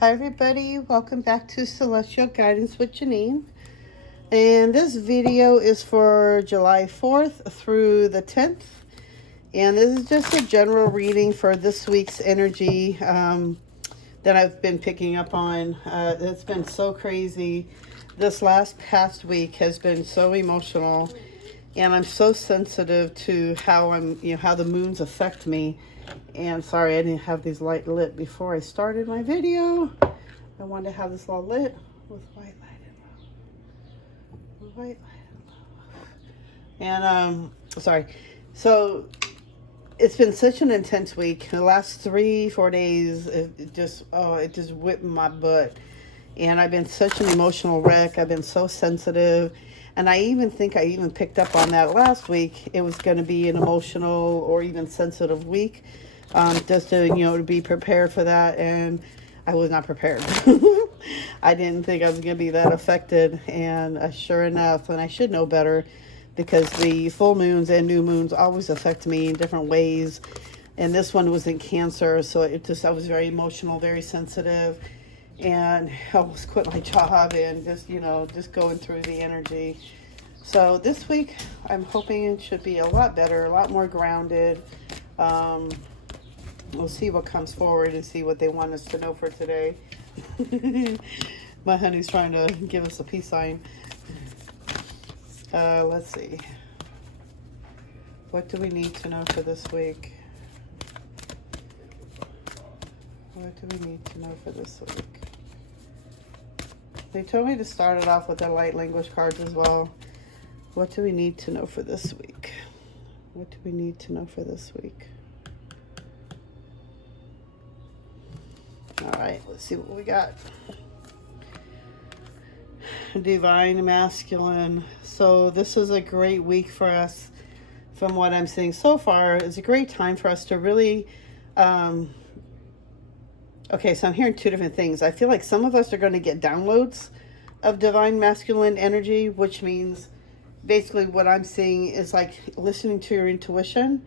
Hi everybody, welcome back to Celestial Guidance with Janine. And this video is for July 4th through the 10th. And this is just a general reading for this week's energy that I've been picking up on. It's been so crazy. This past week has been so emotional. And I'm so sensitive to how how the moons affect me. And sorry, I didn't have these light lit before I started my video. I wanted to have this all lit with white light and low. White light and low. And sorry. So it's been such an intense week. The last 3-4 days, it just whipped my butt. And I've been such an emotional wreck. I've been so sensitive. And I even think I even picked up on that last week. It was going to be an emotional or even sensitive week. Just to, to be prepared for that. And I was not prepared. I didn't think I was going to be that affected. And sure enough, and I should know better, because the full moons and new moons always affect me in different ways. And this one was in Cancer. So I was very emotional, very sensitive. And I almost quit my job and just going through the energy. So this week, I'm hoping it should be a lot better, a lot more grounded. We'll see what comes forward and see what they want us to know for today. My honey's trying to give us a peace sign. Let's see. What do we need to know for this week? What do we need to know for this week? They told me to start it off with the light language cards as well. What do we need to know for this week? What do we need to know for this week? All right, let's see what we got. Divine Masculine. So this is a great week for us. From what I'm seeing so far, it's a great time for us to really... Okay, so I'm hearing two different things. I feel like some of us are going to get downloads of divine masculine energy, which means basically what I'm seeing is like listening to your intuition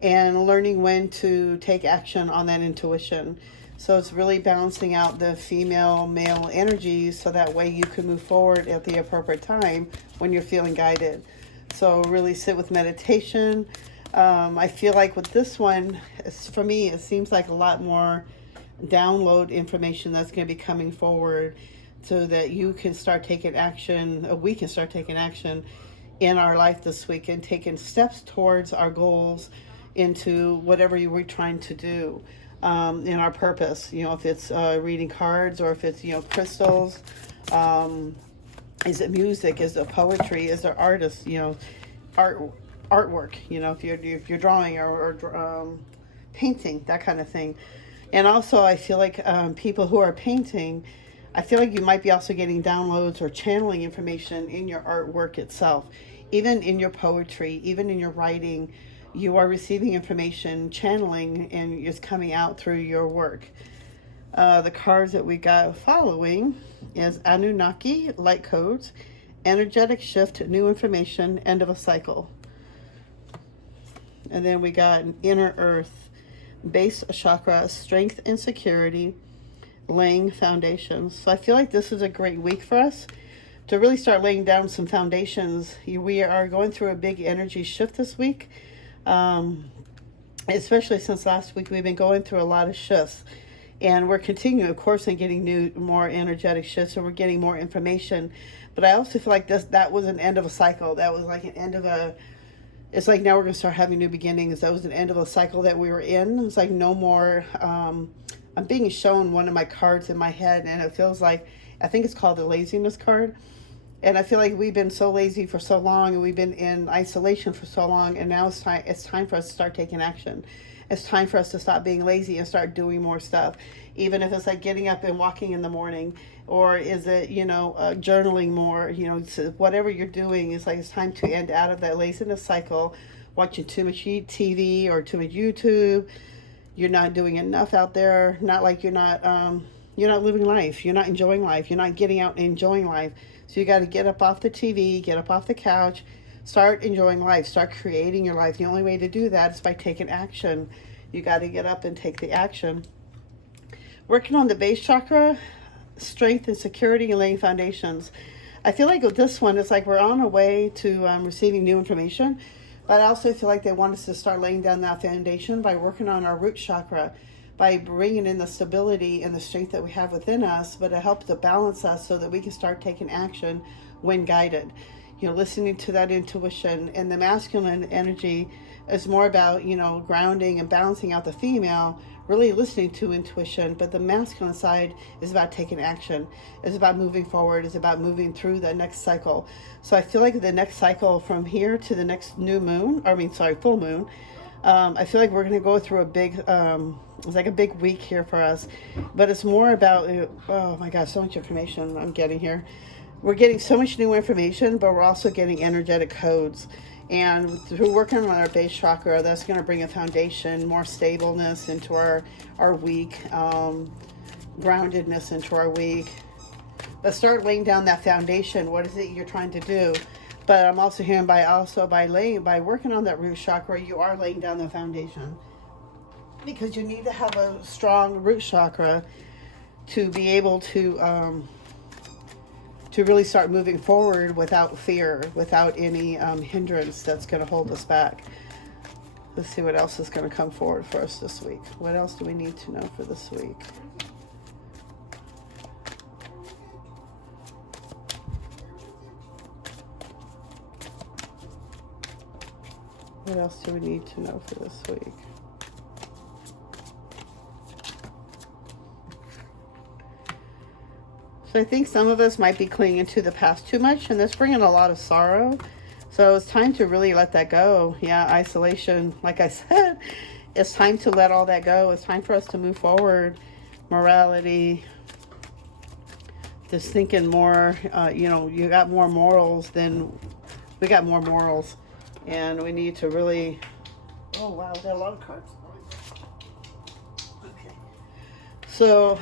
and learning when to take action on that intuition. So it's really balancing out the female-male energies so that way you can move forward at the appropriate time when you're feeling guided. So really sit with meditation. I feel like with this one, for me, it seems like a lot more download information that's going to be coming forward so that you can start taking action, or we can start taking action in our life this week and taking steps towards our goals into whatever we're trying to do in our purpose. If it's reading cards or if it's, crystals, is it music, is it poetry, is there artists, artwork, if you're drawing or painting, that kind of thing. And also, I feel like people who are painting, I feel like you might be also getting downloads or channeling information in your artwork itself. Even in your poetry, even in your writing, you are receiving information, channeling, and it's coming out through your work. The cards that we got following is Anunnaki, Light Codes, Energetic Shift, New Information, End of a Cycle. And then we got Inner Earth, Base Chakra, Strength and Security, Laying Foundations. So I feel like this is a great week for us to really start laying down some foundations. We are going through a big energy shift this week, especially since last week we've been going through a lot of shifts. And we're continuing, of course, and getting more energetic shifts, and we're getting more information. But I also feel like that was an end of a cycle. That was like an end of a... It's like now we're going to start having new beginnings. That was an end of a cycle that we were in. It's like no more... I'm being shown one of my cards in my head, and it feels like... I think it's called the laziness card. And I feel like we've been so lazy for so long, and we've been in isolation for so long, and now it's time for us to start taking action. It's time for us to stop being lazy and start doing more stuff. Even if it's like getting up and walking in the morning, or is it, journaling more, whatever you're doing, it's like it's time to end out of that laziness cycle, watching too much TV or too much YouTube. You're not doing enough out there. Not like you're not living life. You're not enjoying life. You're not getting out and enjoying life. So you got to get up off the TV, get up off the couch, start enjoying life, start creating your life. The only way to do that is by taking action. You got to get up and take the action. working on the base chakra, strength and security, and laying foundations. I feel like with this one, it's like we're on our way to receiving new information, but I also feel like they want us to start laying down that foundation by working on our root chakra, by bringing in the stability and the strength that we have within us, but it helps to balance us so that we can start taking action when guided. You know, listening to that intuition. And the masculine energy is more about, you know, grounding and balancing out the female, really listening to intuition. But the masculine side is about taking action. It's about moving forward. It's about moving through the next cycle. So I feel like the next cycle from here to the next full moon, I feel like we're going to go through a big, it's like a big week here for us. But it's more about, oh my God, so much information I'm getting here. We're getting so much new information, but we're also getting energetic codes. And through working on our base chakra, that's going to bring a foundation, more stableness into our week, groundedness into our week. But start laying down that foundation. What is it you're trying to do? But I'm also hearing by working on that root chakra, you are laying down the foundation. Because you need to have a strong root chakra to be able to really start moving forward without fear, without any hindrance that's going to hold us back. Let's see what else is going to come forward for us this week. What else do we need to know for this week? What else do we need to know for this week? So I think some of us might be clinging to the past too much, and that's bringing a lot of sorrow. So it's time to really let that go. Yeah, isolation, like I said, it's time to let all that go. It's time for us to move forward. Morality, just thinking more, you got more morals than we got more morals. And we need to really, oh wow, we got a lot of cards. Okay. So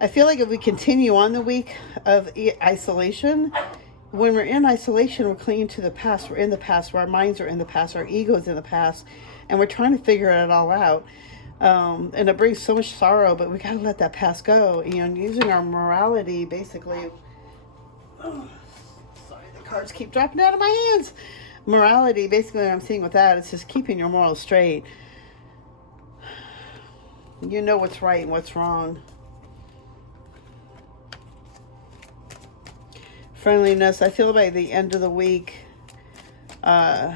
I feel like if we continue on the week of isolation, when we're in isolation, we're clinging to the past. We're in the past. Our minds are in the past. Our ego is in the past. And we're trying to figure it all out. And it brings so much sorrow, but we got to let that past go. And using our morality, basically. Oh, sorry, the cards keep dropping out of my hands. Morality, basically what I'm seeing with that, it's just keeping your morals straight. You know what's right and what's wrong. Friendliness. I feel by the end of the week, you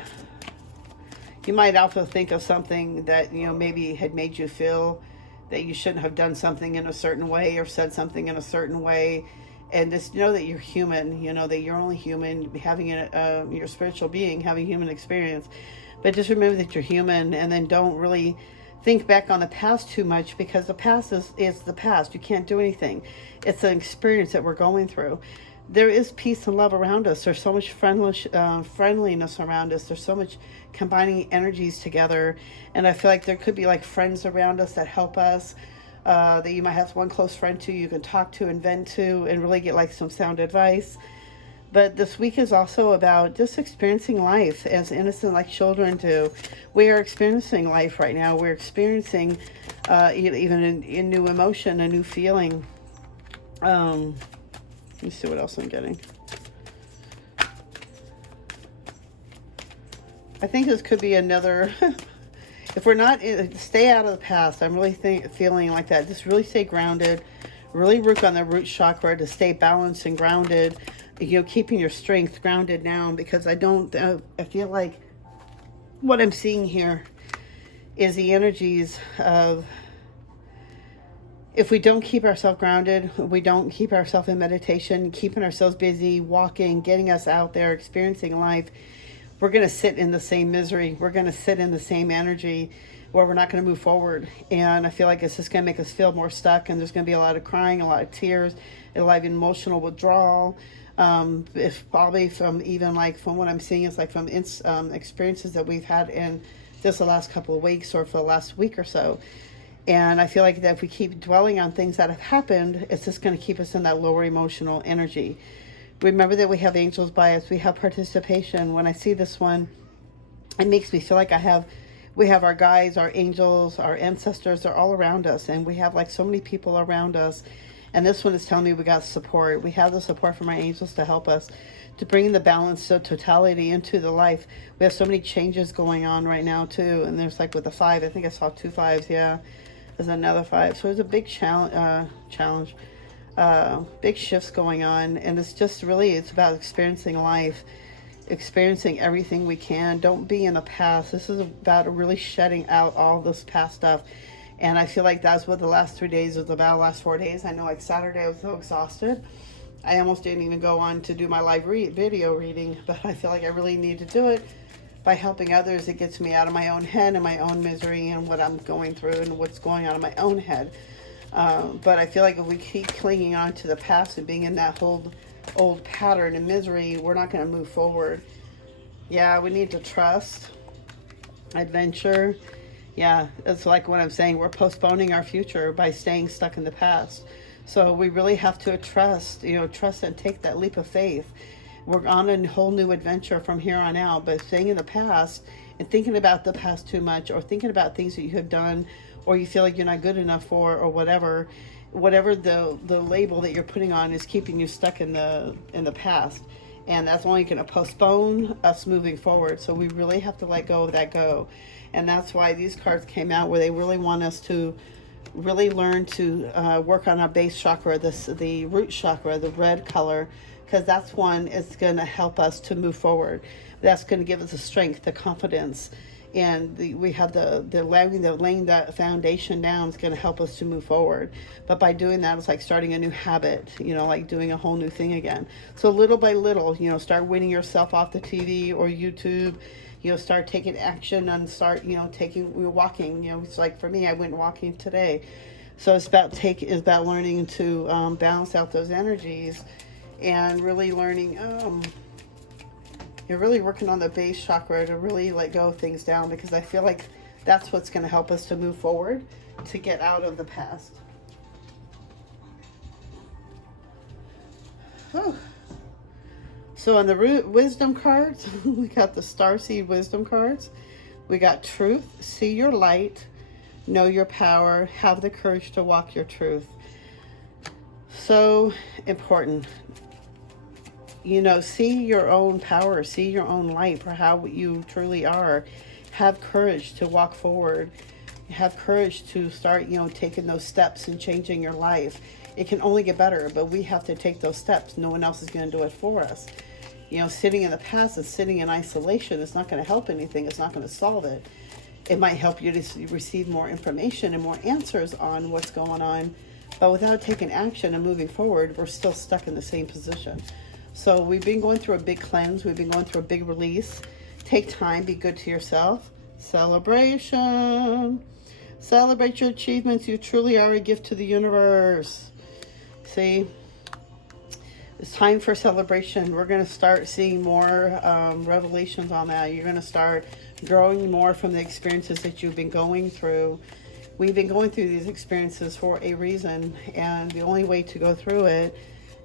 might also think of something that, maybe had made you feel that you shouldn't have done something in a certain way or said something in a certain way. And just know that you're human, that you're only human, having your spiritual being, having human experience. But just remember that you're human, and then don't really think back on the past too much, because the past is the past. You can't do anything. It's an experience that we're going through. There is peace and love around us. There's so much friendliness around us. There's so much combining energies together. And I feel like there could be like friends around us that help us, that you might have one close friend to, you can talk to and vent to and really get like some sound advice. But this week is also about just experiencing life as innocent like children do. We are experiencing life right now. We're experiencing even a new emotion, a new feeling. Let me see what else I'm getting. I think this could be another, if we're not, stay out of the past. I'm really feeling like that. Just really stay grounded. Really work on the root chakra to stay balanced and grounded. Keeping your strength grounded now, because I feel like what I'm seeing here is the energies of, if we don't keep ourselves grounded, we don't keep ourselves in meditation, keeping ourselves busy, walking, getting us out there, experiencing life, we're going to sit in the same misery. We're going to sit in the same energy where we're not going to move forward. And I feel like it's just going to make us feel more stuck, and there's going to be a lot of crying, a lot of tears, a lot of emotional withdrawal. If probably from what I'm seeing is like from experiences that we've had in just the last couple of weeks or for the last week or so. And I feel like that if we keep dwelling on things that have happened, it's just going to keep us in that lower emotional energy. Remember that we have angels by us. We have participation. When I see this one, it makes me feel like I have we have our guides, our angels, our ancestors, they're all around us. And we have like so many people around us. And this one is telling me we got support. We have the support from our angels to help us to bring the balance of totality into the life. We have so many changes going on right now too. And there's like with the 5, I think I saw 2 5s. Yeah, there's another 5. So there's a big challenge, big shifts going on. And it's just really, it's about experiencing life, experiencing everything we can. Don't be in the past. This is about really shedding out all this past stuff. And I feel like that's what the last 3 days was about, last 4 days. I know like Saturday I was so exhausted. I almost didn't even go on to do my live video reading, but I feel like I really need to do it by helping others. It gets me out of my own head and my own misery and what I'm going through and what's going on in my own head. But I feel like if we keep clinging on to the past and being in that whole old pattern and misery, we're not going to move forward. Yeah, we need to trust, adventure. Yeah, it's like what I'm saying. We're postponing our future by staying stuck in the past. So we really have to trust, trust and take that leap of faith. We're on a whole new adventure from here on out, but staying in the past and thinking about the past too much, or thinking about things that you have done or you feel like you're not good enough for, or whatever the label that you're putting on is keeping you stuck in the past. And that's only going to postpone us moving forward. So we really have to let go of that go. And that's why these cards came out, where they really want us to really learn to work on our base chakra, the root chakra, the red color, because that's one is going to help us to move forward. That's going to give us the strength, the confidence, and we have the laying that foundation down is going to help us to move forward. But by doing that, it's like starting a new habit, like doing a whole new thing again. So little by little, start weaning yourself off the TV or YouTube. Start taking action and start, walking. It's like for me, I went walking today. So it's about learning to balance out those energies and really learning. You're really working on the base chakra to really let go of things down, because I feel like that's what's going to help us to move forward, to get out of the past. Oh. So on the root wisdom cards, we got the Starseed wisdom cards. We got truth, see your light, know your power, have the courage to walk your truth. So important. See your own power, see your own light for how you truly are. Have courage to walk forward. Have courage to start, taking those steps and changing your life. It can only get better, but we have to take those steps. No one else is going to do it for us. Sitting in the past and sitting in isolation is not going to help anything. It's not going to solve it. It might help you to receive more information and more answers on what's going on. But without taking action and moving forward, we're still stuck in the same position. So we've been going through a big cleanse. We've been going through a big release. Take time. Be good to yourself. Celebration. Celebrate your achievements. You truly are a gift to the universe. See? It's time for celebration. We're going to start seeing more revelations on that. You're going to start growing more from the experiences that you've been going through. We've been going through these experiences for a reason, and the only way to go through it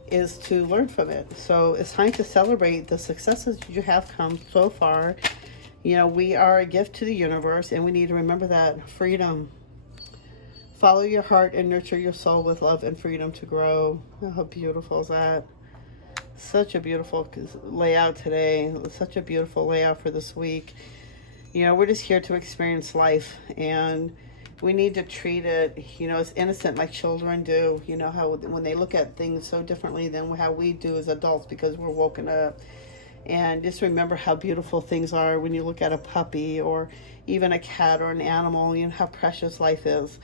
is to learn from it. So it's time to celebrate the successes you have come so far. We are a gift to the universe, and we need to remember that. Freedom. Follow your heart and nurture your soul with love and freedom to grow. Oh, how beautiful is that? Such a beautiful layout today. Such a beautiful layout for this week. We're just here to experience life, and we need to treat it, as innocent like children do. How when they look at things so differently than how we do as adults, because we're woken up. And just remember how beautiful things are when you look at a puppy or even a cat or an animal, how precious life is.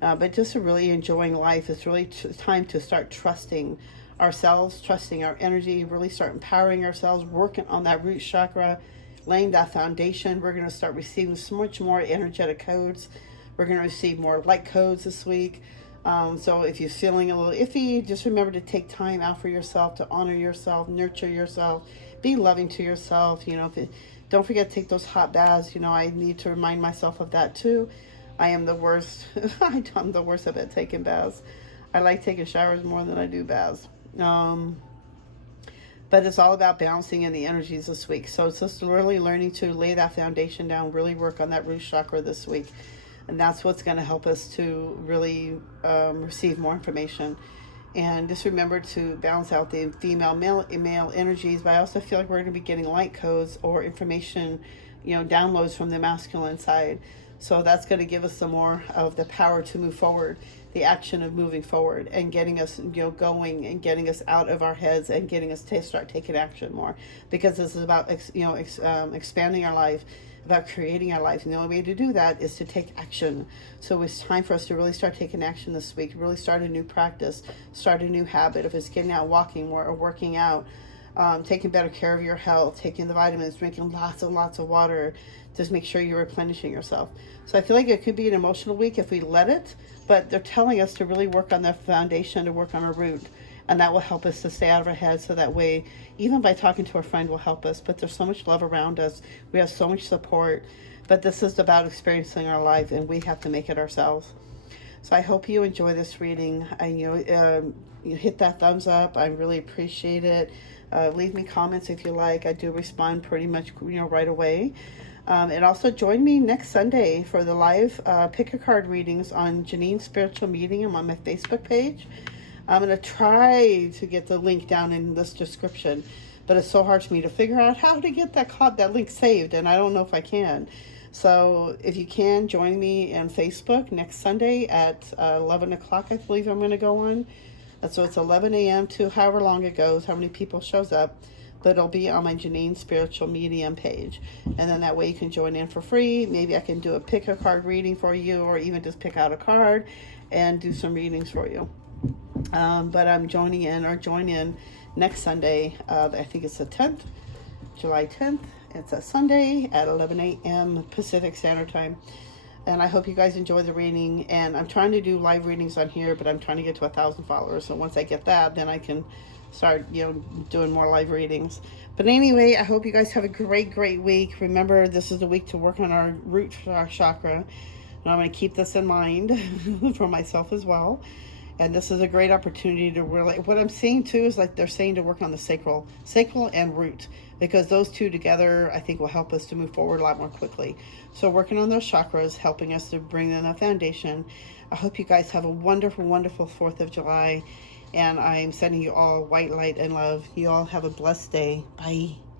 But just really enjoying life. It's really time to start trusting ourselves, trusting our energy, really start empowering ourselves, working on that root chakra, laying that foundation. We're going to start receiving so much more energetic codes. We're going to receive more light codes this week. So if you're feeling a little iffy, just remember to take time out for yourself, to honor yourself, nurture yourself, be loving to yourself. Don't forget to take those hot baths. I need to remind myself of that too. I am the worst. I'm the worst at taking baths. I like taking showers more than I do baths. but it's all about balancing in the energies this week. So it's just really learning to lay that foundation down, really work on that root chakra this week. And that's what's going to help us to really receive more information. And just remember to balance out the female, male energies. But I also feel like we're going to be getting light codes or information, downloads from the masculine side. So that's going to give us some more of the power to move forward, the action of moving forward and getting us, going and getting us out of our heads and getting us to start taking action more. Because this is about, expanding our life, about creating our life. And the only way to do that is to take action. So it's time for us to really start taking action this week, really start a new practice, start a new habit. If it's getting out walking more or working out, taking better care of your health, taking the vitamins, drinking lots of water. Just make sure you're replenishing yourself. So I feel like it could be an emotional week if we let it, but they're telling us to really work on the foundation, to work on our root. And that will help us to stay out of our heads, so that way, even by talking to a friend will help us. But there's so much love around us. We have so much support. But this is about experiencing our life, and we have to make it ourselves. So I hope you enjoy this reading. You hit that thumbs up. I really appreciate it. Leave me comments if you like. I do respond pretty much, right away. And also join me next Sunday for the live pick a card readings on Janine's Spiritual Medium on my Facebook page. I'm going to try to get the link down in this description, but it's so hard for me to figure out how to get that link saved, and I don't know if I can. So if you can, join me on Facebook next Sunday at 11 o'clock, I believe I'm going to go on. So it's 11 a.m. to however long it goes, how many people shows up. But it'll be on my Janine Spiritual Medium page. And then that way you can join in for free. Maybe I can do a pick a card reading for you, or even just pick out a card and do some readings for you. But I'm join in next Sunday. I think it's the 10th, July 10th. It's a Sunday at 11 a.m. Pacific Standard Time. And I hope you guys enjoy the reading. And I'm trying to do live readings on here, but I'm trying to get to 1,000 followers. So once I get that, then I can start, doing more live readings. But anyway, I hope you guys have a great week. Remember, this is the week to work on our root chakra. And I'm going to keep this in mind for myself as well. And this is a great opportunity to really, what I'm seeing too is like they're saying to work on the sacral and root, because those two together I think will help us to move forward a lot more quickly. So working on those chakras, helping us to bring in a foundation. I hope you guys have a wonderful 4th of July. And I'm sending you all white light and love. You all have a blessed day. Bye.